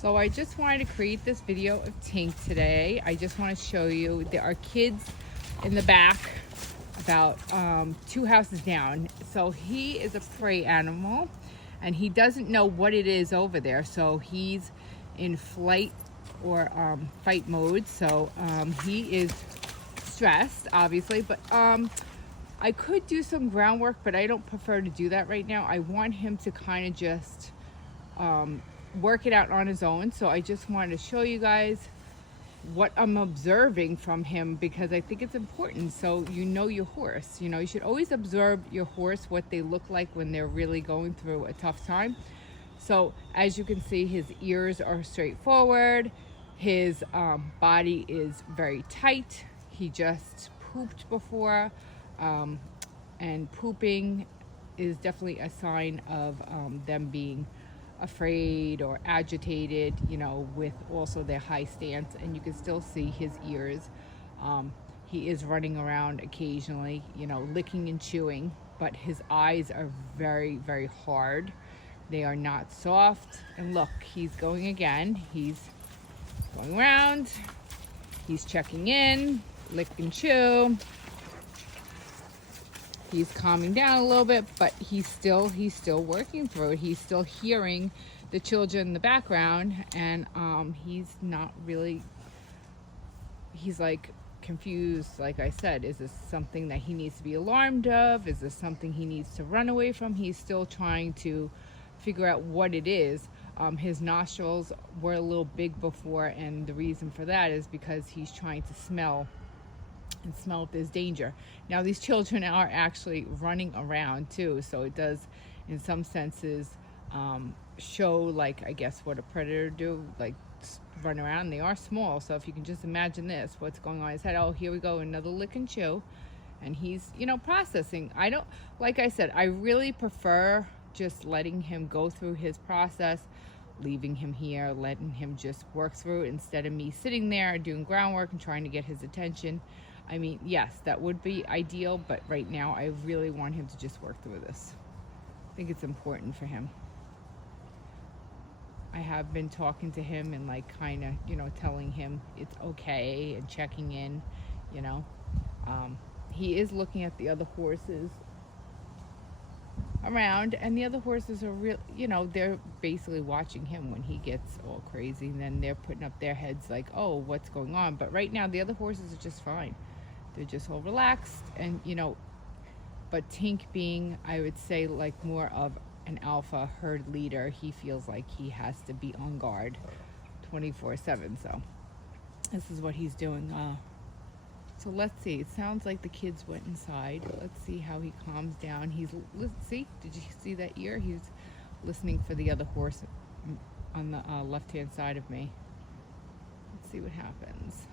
So I just wanted to create this video of Tink today. I just want to show you there are kids in the back about 2 houses down. So he is a prey animal and he doesn't know what it is over there. So he's in flight or fight mode. So he is stressed, obviously, but I could do some groundwork, but I don't prefer to do that right now. I want him to kind of just work it out on his own. So I just wanted to show you guys what I'm observing from him, because I think it's important so you know your horse. You know, you should always observe your horse, what they look like when they're really going through a tough time. So as you can see, his ears are straight forward, his body is very tight. He just pooped before, and pooping is definitely a sign of them being afraid or agitated, you know, with also their high stance. And you can still see his ears. He is running around occasionally, you know, licking and chewing, but his eyes are very, very hard. They are not soft. And look, he's going again. He's going around. He's checking in, lick and chew. He's calming down a little bit, but he's still working through it. He's still hearing the children in the background, and he's not really, he's like confused. Like I said, is this something that he needs to be alarmed of? Is this something he needs to run away from? He's still trying to figure out what it is. His nostrils were a little big before, and the reason for that is because he's trying to smell if there's danger. Now these children are actually running around too, so it does in some senses show, like, I guess what a predator do, like run around. They are small, so if you can just imagine this, what's going on in his head. Oh, here we go, another lick and chew. And he's, you know, processing. I don't, like I said, I really prefer just letting him go through his process, leaving him here, letting him just work through it, instead of me sitting there doing groundwork and trying to get his attention. I mean, yes, that would be ideal, but right now I really want him to just work through this. I think it's important for him. I have been talking to him and like kind of, you know, telling him it's okay and checking in, you know. He is looking at the other horses around, and the other horses are real, you know, they're basically watching him when he gets all crazy, and then they're putting up their heads like, oh, what's going on? But right now the other horses are just fine. They're just all relaxed, and you know, but Tink being, I would say, like more of an alpha herd leader, he feels like he has to be on guard 24/7. So this is what he's doing. So let's see. It sounds like the kids went inside. Let's see how he calms down. See, did you see that ear? He's listening for the other horse on the left-hand side of me. Let's see what happens.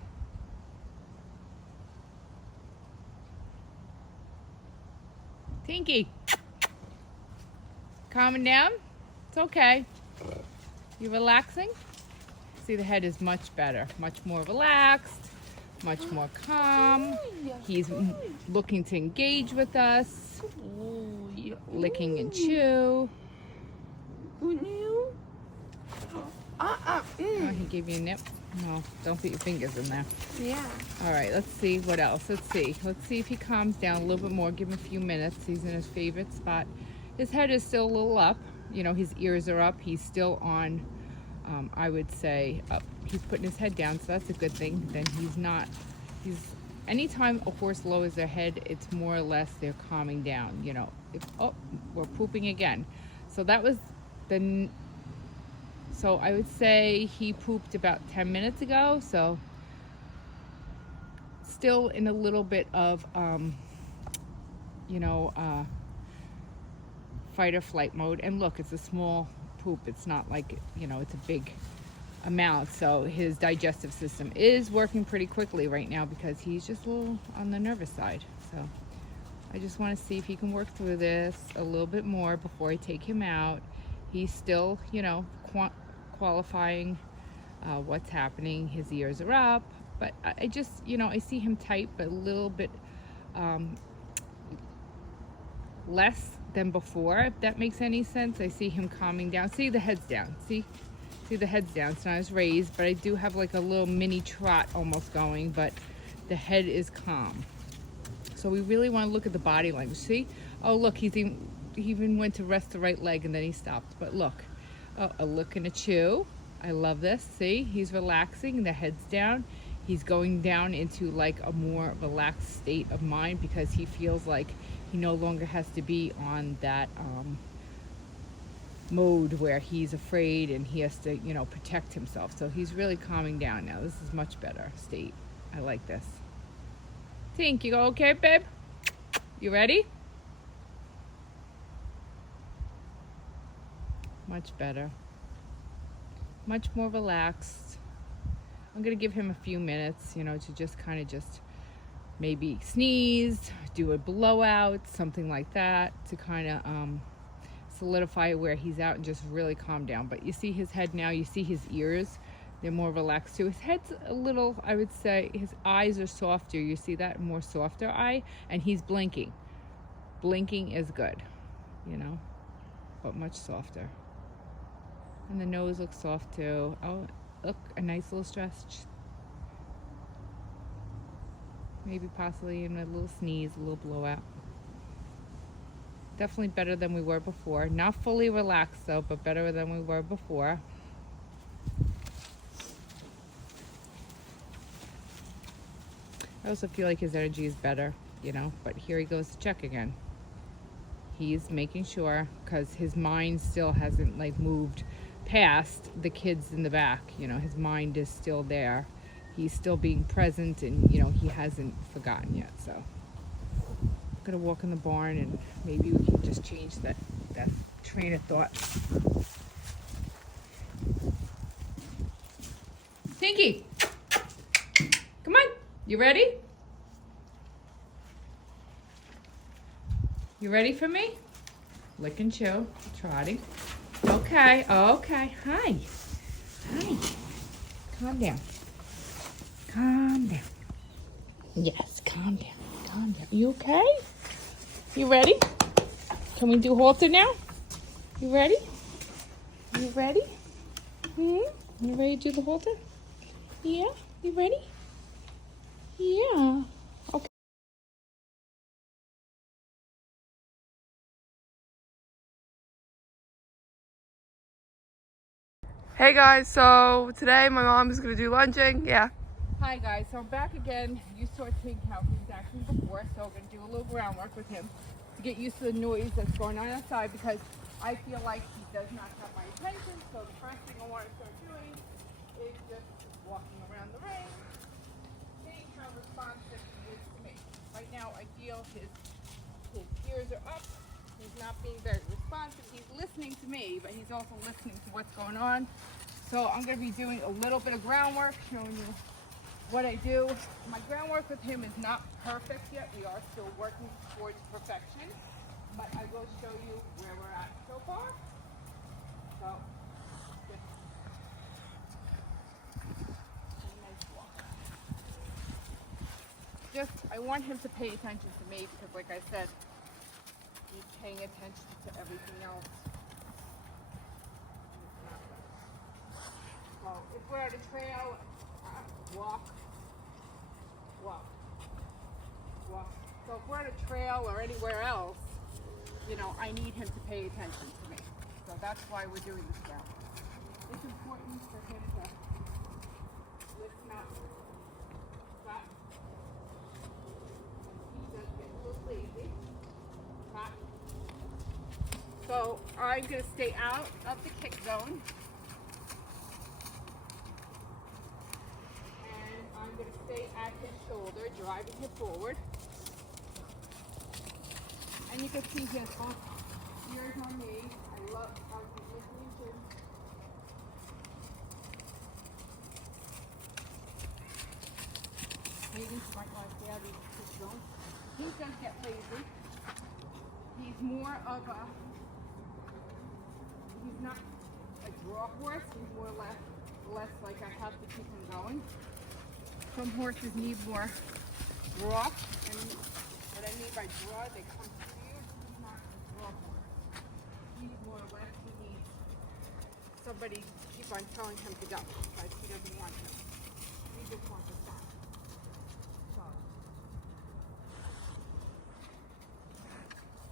Tinky, calming down? It's okay. You relaxing? See, the head is much better, much more relaxed, much more calm. He's looking to engage with us, licking and chew. Oh, he gave you a nip? No, don't put your fingers in there. Yeah. All right, let's see what else. Let's see if he calms down a little bit more. Give him a few minutes. He's in his favorite spot. His head is still a little up. You know, his ears are up. He's still on, I would say, up. He's putting his head down, so that's a good thing. Then anytime a horse lowers their head, it's more or less they're calming down, you know. Oh, we're pooping again. So that was so I would say he pooped about 10 minutes ago, so still in a little bit of, you know, fight or flight mode. And look, it's a small poop. It's not like, you know, it's a big amount. So his digestive system is working pretty quickly right now because he's just a little on the nervous side. So I just want to see if he can work through this a little bit more before I take him out. He's still, you know, qualifying what's happening. His ears are up, but I just, you know, I see him tight, but a little bit less than before, if that makes any sense. I see him calming down. See, the head's down. See, See, the head's down. It's not as raised, but I do have like a little mini trot almost going, but the head is calm. So we really want to look at the body language. See? Oh, look, he even went to rest the right leg and then he stopped. But look, oh, a look and a chew. I love this. See, he's relaxing. The head's down. He's going down into like a more relaxed state of mind because he feels like he no longer has to be on that mode where he's afraid and he has to, you know, protect himself. So he's really calming down now. This is much better state. I like this. Tink, you okay, babe? You ready? Much better. Much more relaxed. I'm gonna give him a few minutes, you know, to just kind of just maybe sneeze, do a blowout, something like that, to kind of solidify where he's out and just really calm down. But you see his head now, you see his ears, they're more relaxed too. His head's a little, I would say, his eyes are softer. You see that? More softer eye, and he's blinking. Blinking is good, you know, but much softer. And the nose looks soft too. Oh, look, a nice little stretch. Maybe possibly in a little sneeze, a little blowout. Definitely better than we were before. Not fully relaxed though, but better than we were before. I also feel like his energy is better, you know, but here he goes to check again. He's making sure, because his mind still hasn't like moved past the kids in the back, you know, his mind is still there. He's still being present and, you know, he hasn't forgotten yet. So I'm gonna walk in the barn and maybe we can just change that train of thought. Tinky, come on, you ready? You ready for me? Lick and chew, trotting. Okay, okay, hi. Hi. Calm down. Calm down. Yes, calm down. Calm down. You okay? You ready? Can we do halter now? You ready? You ready? You ready to do the halter? Yeah? You ready? Yeah. Okay. Hey guys, so today my mom is gonna do lunging. Yeah. Hi guys, so I'm back again. You saw Tink how he was acting before, so we're gonna do a little groundwork with him to get used to the noise that's going on outside because I feel like he does not have my attention. So the first thing I want to start doing is just walking around the ring, seeing how responsive he is to me. Right now I feel his ears are up. He's not being very responsive. He's listening to me, but he's also listening to what's going on. So I'm going to be doing a little bit of groundwork, showing you what I do. My groundwork with him is not perfect yet. We are still working towards perfection, but I will show you where we're at so far. So, just a nice walk. Just, I want him to pay attention to me because, like I said, he's paying attention to everything else. So if we're at a trail, walk, walk, walk. So if we're at a trail or anywhere else, you know, I need him to pay attention to me. So that's why we're doing this now. It's important for him to listen up, stop. He does get a little lazy. Stop. So I'm going to stay out of the kick zone. I'm going to stay at his shoulder, driving him forward. And you can see his ears on me. I love how he's listening to. Hayden might want to stay out of his zone. He does get lazy. He's more of a, he's not a draw horse. He's more or less like I have to keep him going. Some horses need more draw, and what I mean by draw, they come to you. He's not a draw horse. He's more or less, he needs somebody to keep so I'm telling him to go, but he doesn't want to. He just wants to stop. So,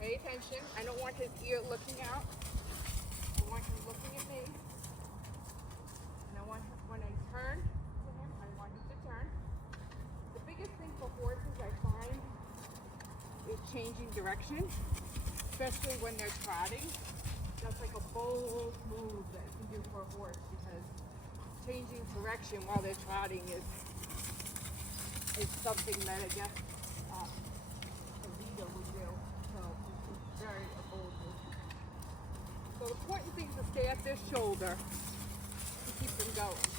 pay attention. I don't want his ear looking out. I want him looking at me. And I want him, when I turn to him, I want him to turn. The biggest thing for horses I find is changing direction, especially when they're trotting. That's like a bold move that you can do for a horse, because changing direction while they're trotting is something that I guess a leader would do. So it's very a bold move. So the important thing is to stay at their shoulder to keep them going.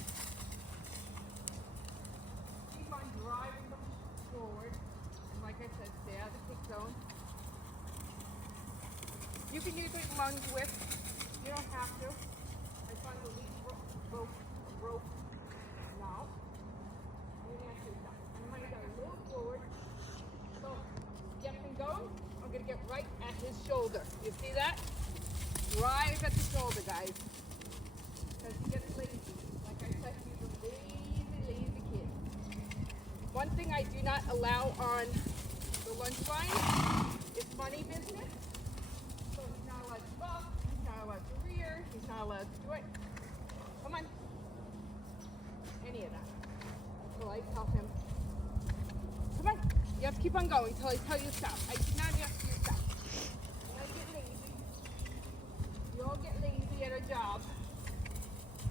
Keep on driving them forward, and like I said, stay out of the kick zone. You can use a lunge whip. You don't have to. I find the lead rope now. You're going to have to stop. I'm going to go a little forward. So, get him going. I'm going to get right at his shoulder. You see that? Drive at the shoulder, guys. Because he gets lazy. Like I said, he's a lazy kid. One thing I do not allow on the lunge line is money business. So he's not allowed to buck, he's not allowed to rear, he's not allowed to do it. Come on. Any of that. Until I tell him, come on. You have to keep on going until I tell you to stop. I do not ask you to stop. You gotta get lazy. You all get lazy at a job.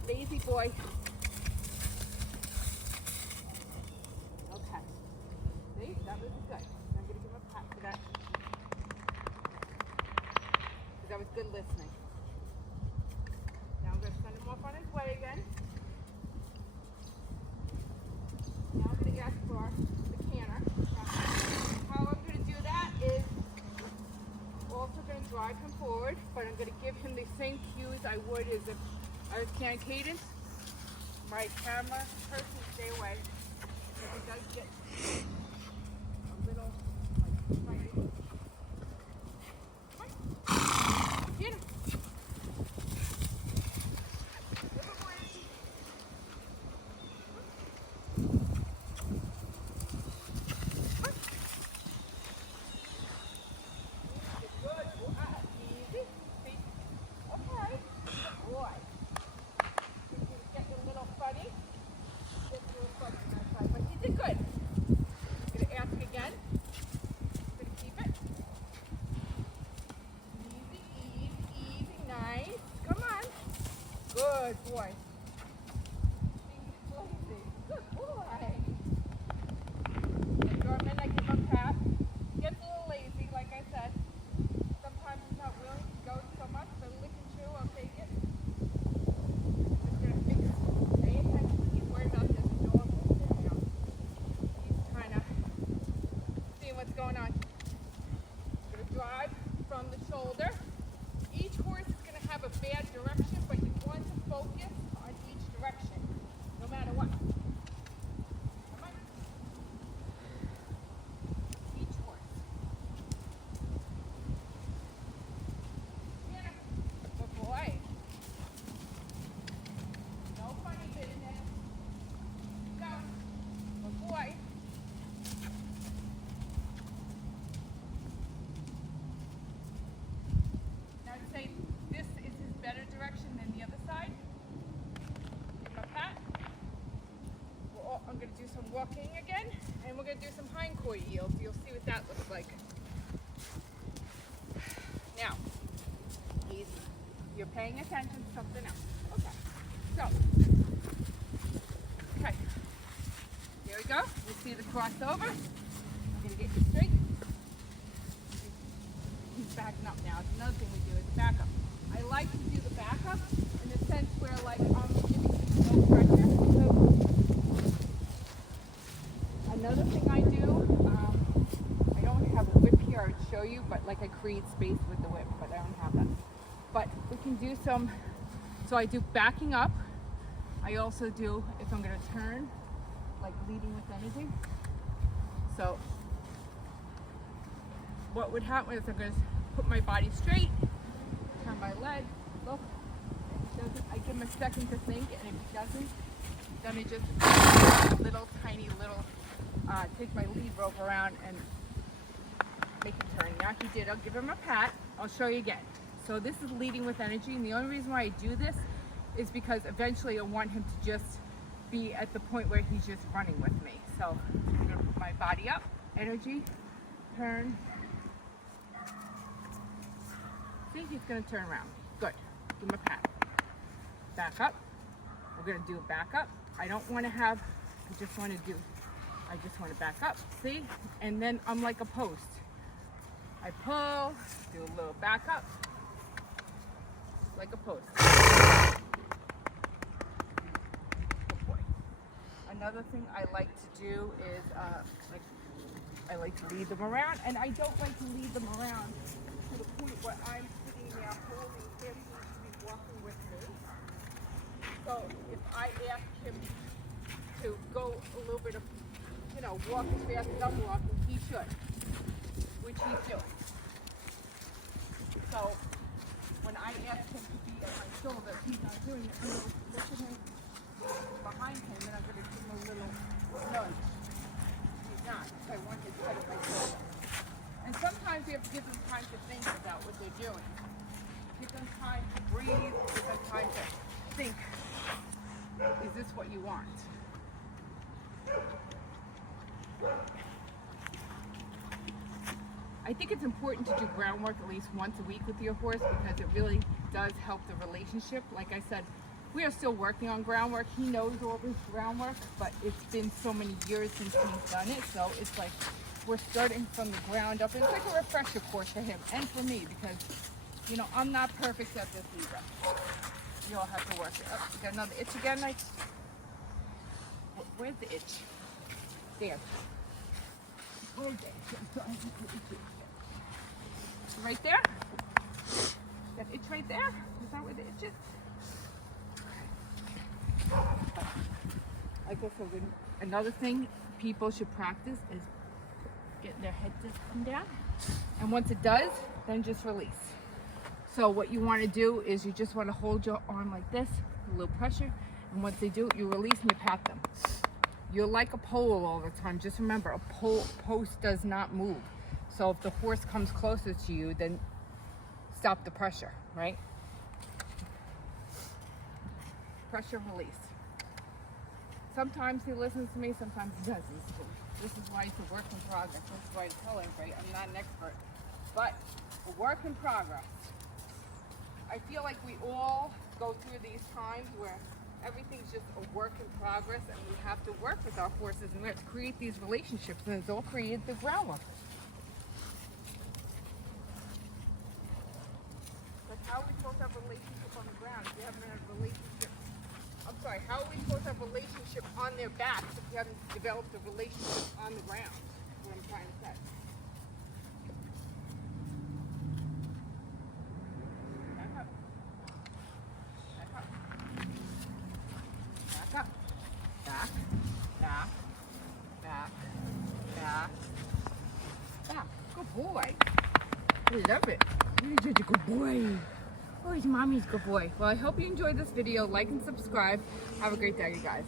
Lazy boy. Okay. See, that was good. I'm gonna give him a pat for that. That was good listening. Now I'm going to send him off on his way again. Now I'm going to ask for the canter. How I'm going to do that is also going to drive him forward, but I'm going to give him the same cues I would as if I was can cadence. My camera person, stay away. If he does get a little excited. Get him. Good boy. Good boy. Dorman, I give him a pat. Gets a little lazy, like I said. Sometimes he's not willing to go so much, but lick and chew, I'll take it. Just gonna pay attention. He's worried about this dog. You know, he's kind of seeing what's going on. Gonna drive from the shoulder. Each horse is gonna have a bad direction, but you want to focus on each direction, no matter what. Come on. Each horse. Yeah. Good boy. No funny business. Go. Good boy. Now I'd say this is his better direction than the other side. Give him a pat. I'm going to do some walking again, and we're going to do some hindquarter yields. You'll see what that looks like. Now, you're paying attention to something else. Okay. So, okay. Here we go. You see the crossover. I'm going to get you straight. He's backing up now. It's another thing we do is back up. I like to do the back up in the sense where like I'm giving no pressure. Another thing I do, I don't have a whip here I would show you, but like I create space with the whip, but I don't have that. But we can do some, so I do backing up. I also do, if I'm going to turn, like leading with anything. So what would happen is I'm going to put my body straight, turn my leg, look, and it doesn't, I give him a second to think, and if he doesn't, then I just tiny little, take my lead rope around and make him turn. Now he did. I'll give him a pat. I'll show you again. So this is leading with energy, and the only reason why I do this is because eventually I want him to just be at the point where he's just running with me. So I'm gonna put my body up, energy, turn. See, he's gonna turn around. Good. Give him a pat. Back up. We're gonna do a back up. I don't want to have, I just want to back up. See? And then I'm like a post. I pull, do a little back up, like a post. Good boy. Another thing I like to do is, I like to lead them around, and I don't like to lead them around to the point where I'm sitting there holding him, he should be walking with me. So if I ask him to go a little bit of, walk as fast as I'm walking, he should, which he's doing. So when I ask him to be at my shoulder, he's not doing it. I'm going to look at him behind him, and I'm going to give him a little nudge. He's not. I want his head at my shoulder. And sometimes we have to give them time to think about what they're doing. Give them time to breathe. Give them time to think. Is this what you want? I think it's important to do groundwork at least once a week with your horse because it really does help the relationship. Like I said, we are still working on groundwork. He knows all this groundwork, but it's been so many years since he's done it. So it's like we're starting from the ground up. It's like a refresher course for him and for me because, I'm not perfect at this either. You all have to work it up. You got another itch again? Where's the itch? There. Where's the itch? Right there? That itch right there? Is that where the itch is? I guess another thing people should practice is getting their head to come down. And once it does, then just release. So what you want to do is you just want to hold your arm like this, a little pressure, and once they do, you release and you pat them. You're like a pole all the time. Just remember, a post does not move. So if the horse comes closer to you, then stop the pressure, right? Pressure, release. Sometimes he listens to me, sometimes he doesn't. This is why it's a work in progress. That's why I tell everybody I'm not an expert, but a work in progress. I feel like we all go through these times where everything's just a work in progress and we have to work with our horses and we have to create these relationships, and it's all created the groundwork. But how are we supposed to have a relationship on the ground if we haven't had a relationship? I'm sorry, how are we supposed to have a relationship on their backs if we haven't developed a relationship on the ground? That's what I'm trying to say. Back, back, back, back, back. Good boy. I love it. You're such a good boy. Oh, he's mommy's good boy. Well, I hope you enjoyed this video. Like and subscribe. Have a great day, you guys.